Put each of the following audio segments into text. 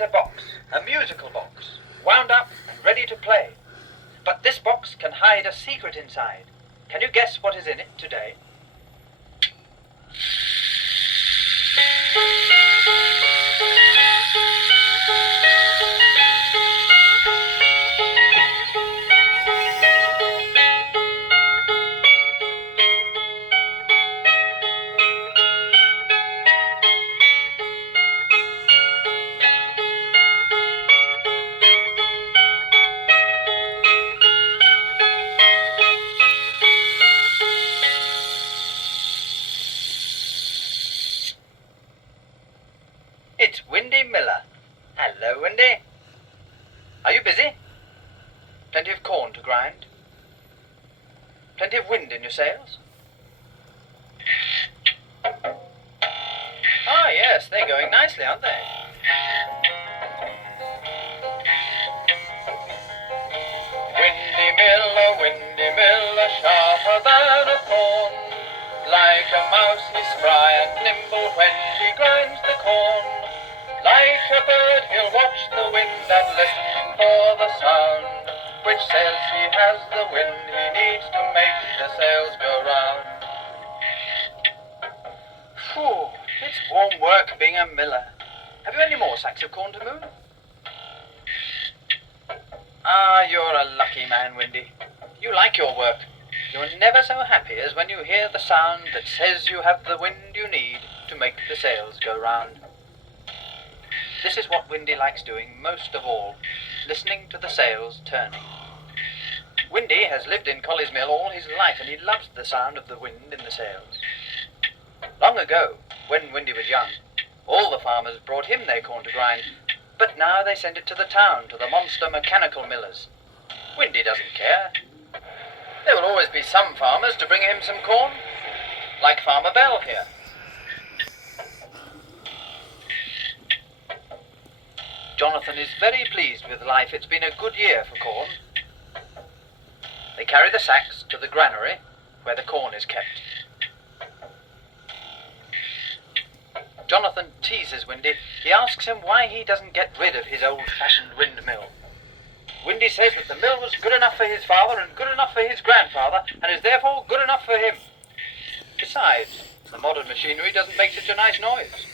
is a box, a musical box, wound up and ready to play. But this box can hide a secret inside. Can you guess what is in it today? It's Windy Miller. Hello, Windy. Are you busy? Plenty of corn to grind? Plenty of wind in your sails? Ah, yes, they're going nicely, aren't they? Windy Miller, sharper than a thorn. Like a mouse he's spry and nimble when he grinds the corn. Like a bird he'll watch the wind and listen for the sound, which says he has the wind he needs to make the sails go round. Phew, it's warm work being a miller. Have you any more sacks of corn to move? Ah, you're a lucky man, Windy. You like your work. You're never so happy as when you hear the sound that says you have the wind you need to make the sails go round. This is what Windy likes doing most of all, listening to the sails turning. Windy has lived in Collie's Mill all his life, and he loves the sound of the wind in the sails. Long ago, when Windy was young, all the farmers brought him their corn to grind, but now they send it to the town, to the monster mechanical millers. Windy doesn't care. There will always be some farmers to bring him some corn, like Farmer Bell here. Jonathan is very pleased with life. It's been a good year for corn. They carry the sacks to the granary, where the corn is kept. Jonathan teases Windy. He asks him why he doesn't get rid of his old-fashioned windmill. Windy says that the mill was good enough for his father and good enough for his grandfather, and is therefore good enough for him. Besides, the modern machinery doesn't make such a nice noise.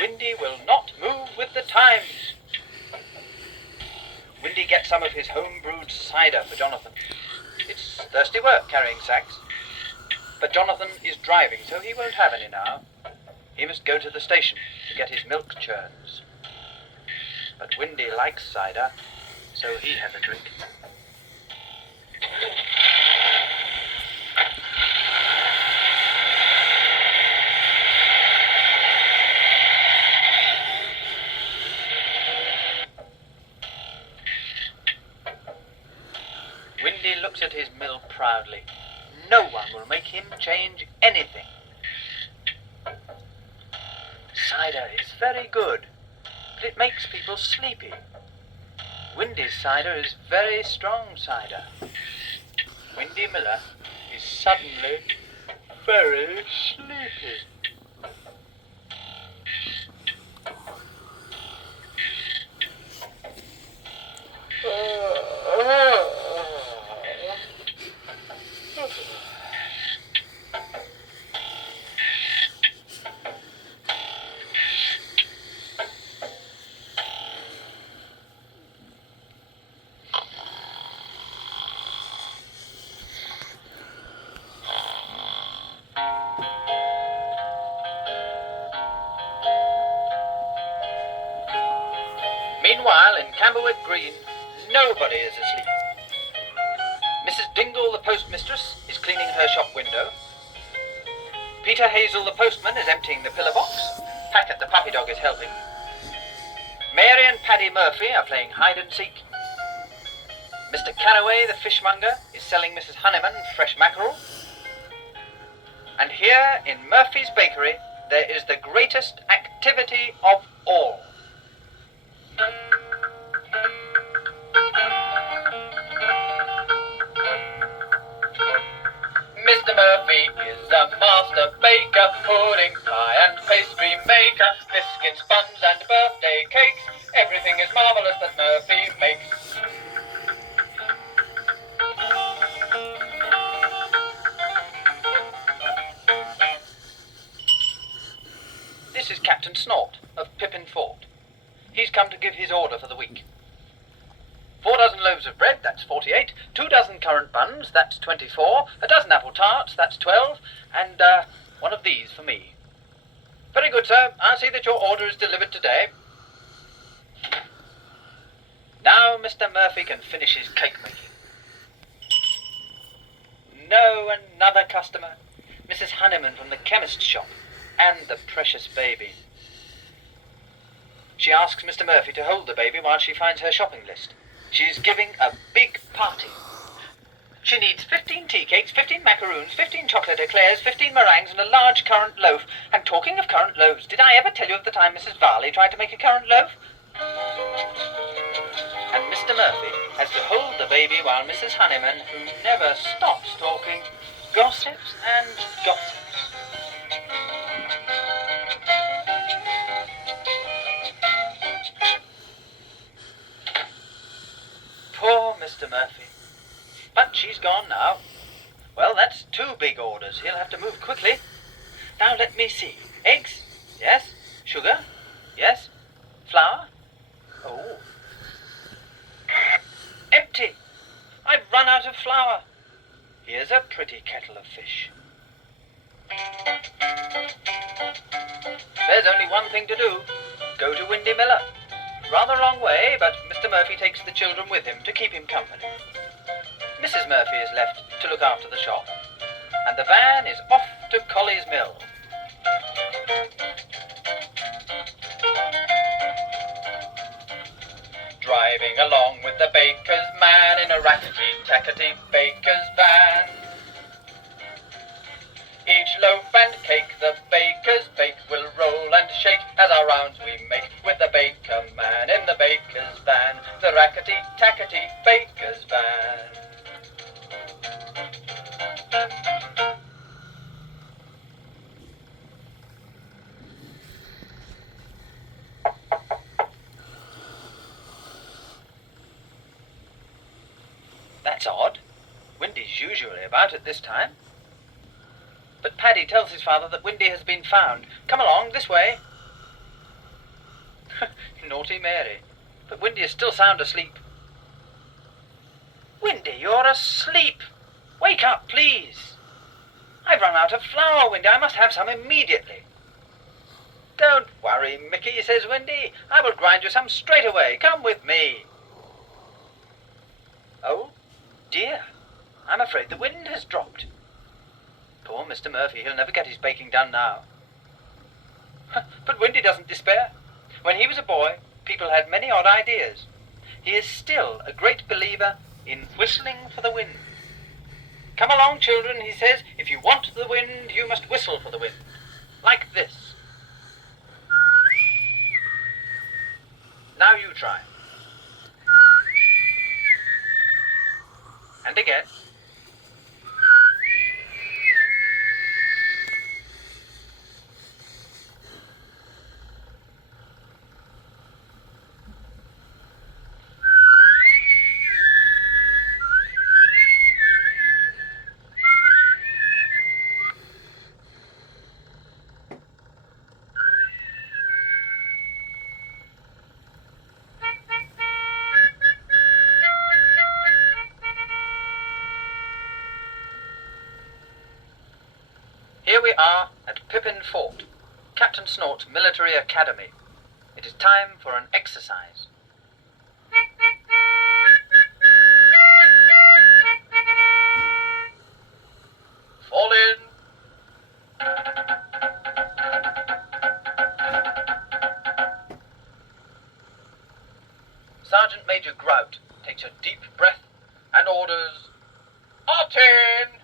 Windy will not move with the times. Windy gets some of his home-brewed cider for Jonathan. It's thirsty work carrying sacks. But Jonathan is driving, so he won't have any now. He must go to the station to get his milk churns. But Windy likes cider, so he has a drink. Windy looks at his mill proudly. No one will make him change anything. Cider is very good, but it makes people sleepy. Windy's cider is very strong cider. Windy Miller is suddenly very sleepy. Meanwhile, in Camberwick Green, nobody is asleep. Mrs. Dingle, the postmistress, is cleaning her shop window. Peter Hazel, the postman, is emptying the pillar box. Packet, the puppy dog, is helping. Mary and Paddy Murphy are playing hide and seek. Mr. Carraway, the fishmonger, is selling Mrs. Honeyman fresh mackerel. And here in Murphy's Bakery, there is the greatest activity of all. Mr. Murphy is a master baker, pudding, pie and pastry make us biscuits, buns and birthday cakes. Everything is marvellous that Murphy makes. This is Captain Snort of Pippin Fort. He's come to give his order for the week. 4 dozen loaves of bread, that's 48. 2 dozen currant buns, that's 24. A dozen apple tarts, that's 12. And one of these for me. Very good, sir. I'll see that your order is delivered today. Now Mr. Murphy can finish his cake making. No, another customer. Mrs. Honeyman from the chemist's shop. And the precious baby. She asks Mr. Murphy to hold the baby while she finds her shopping list. She's giving a big party. She needs 15 tea cakes, 15 macaroons, 15 chocolate eclairs, 15 meringues, and a large currant loaf. And talking of currant loaves, did I ever tell you of the time Mrs. Varley tried to make a currant loaf? And Mr. Murphy has to hold the baby while Mrs. Honeyman, who never stops talking, gossips and gossips. Poor Mr. Murphy. But she's gone now. Well, that's 2 big orders. He'll have to move quickly. Now let me see. Eggs? Yes. Sugar? Yes. Flour? Oh. Empty. I've run out of flour. Here's a pretty kettle of fish. There's only one thing to do. Go to Windy Miller. Rather a long way, but Mr. Murphy takes the children with him to keep him company. Mrs. Murphy is left to look after the shop, and the van is off to Colley's Mill. Driving along with the baker's man in a rackety-tackety baker's van. Each loaf and cake the baker's bake will roll and shake as our rounds we make with the baker man in the baker's van, the rackety-tackety baker's van. That's odd. Windy's usually about at this time. But Paddy tells his father that Windy has been found. Come along, this way. Naughty Mary. But Windy is still sound asleep. Windy, you're asleep. Wake up, please. I've run out of flour, Windy. I must have some immediately. Don't worry, Mickey, says Windy. I will grind you some straight away. Come with me. Oh, dear. I'm afraid the wind has dropped. Poor Mr. Murphy, he'll never get his baking done now. But Windy doesn't despair. When he was a boy, people had many odd ideas. He is still a great believer in whistling for the wind. Come along, children, he says. If you want the wind, you must whistle for the wind. Like this. Now you try. And again. Here we are at Pippin Fort, Captain Snort's military academy. It is time for an exercise. Fall in. Sergeant Major Grout takes a deep breath and orders, "Attention!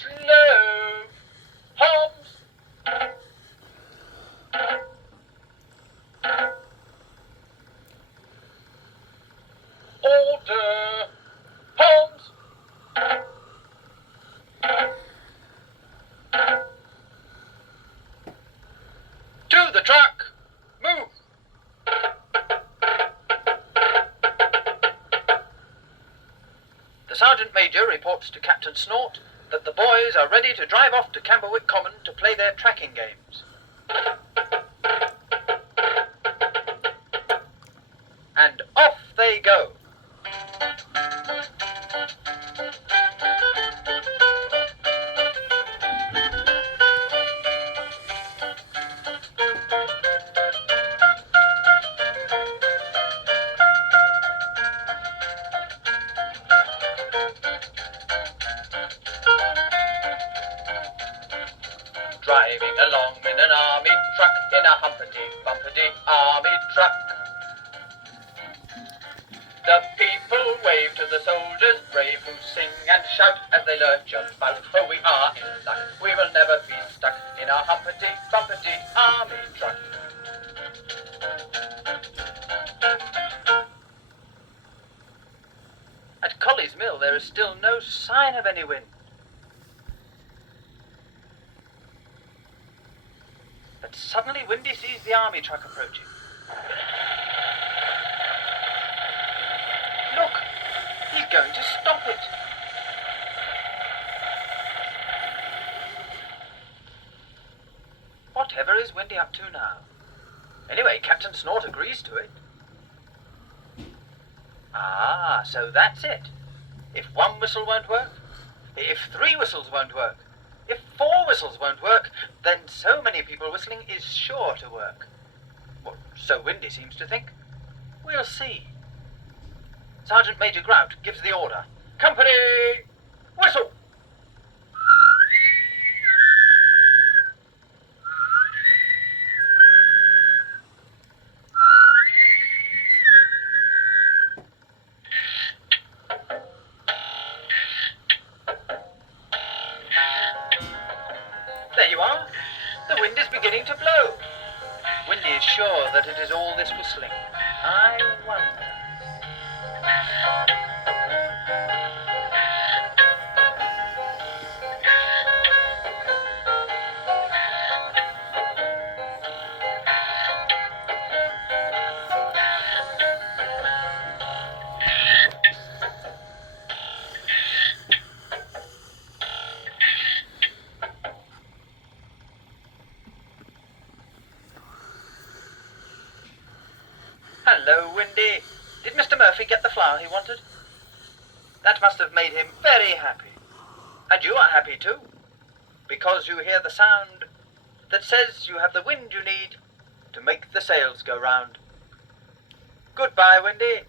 Slow! Arms! Order! Arms! Sergeant Major reports to Captain Snort that the boys are ready to drive off to Camberwick Common to play their tracking games. And off they go. Driving along in an army truck, in a humpity-bumpity army truck. The people wave to the soldiers brave who sing and shout as they lurch about. For we are in luck, we will never be stuck in a humpity-bumpity army truck. At Colley's Mill there is still no sign of any wind. But suddenly Windy sees the army truck approaching. Look! He's going to stop it! Whatever is Windy up to now? Anyway, Captain Snort agrees to it. Ah, so that's it. If one whistle won't work, if 3 whistles won't work, if 4 whistles won't work, then so many people whistling is sure to work. Well, so Windy seems to think. We'll see. Sergeant Major Grout gives the order. Company! Whistle! There you are. The wind is beginning to blow. Windy is sure that it is all this whistling. I wonder. Hello, Windy. Did Mr. Murphy get the flower he wanted? That must have made him very happy. And you are happy too, because you hear the sound that says you have the wind you need to make the sails go round. Goodbye, Windy.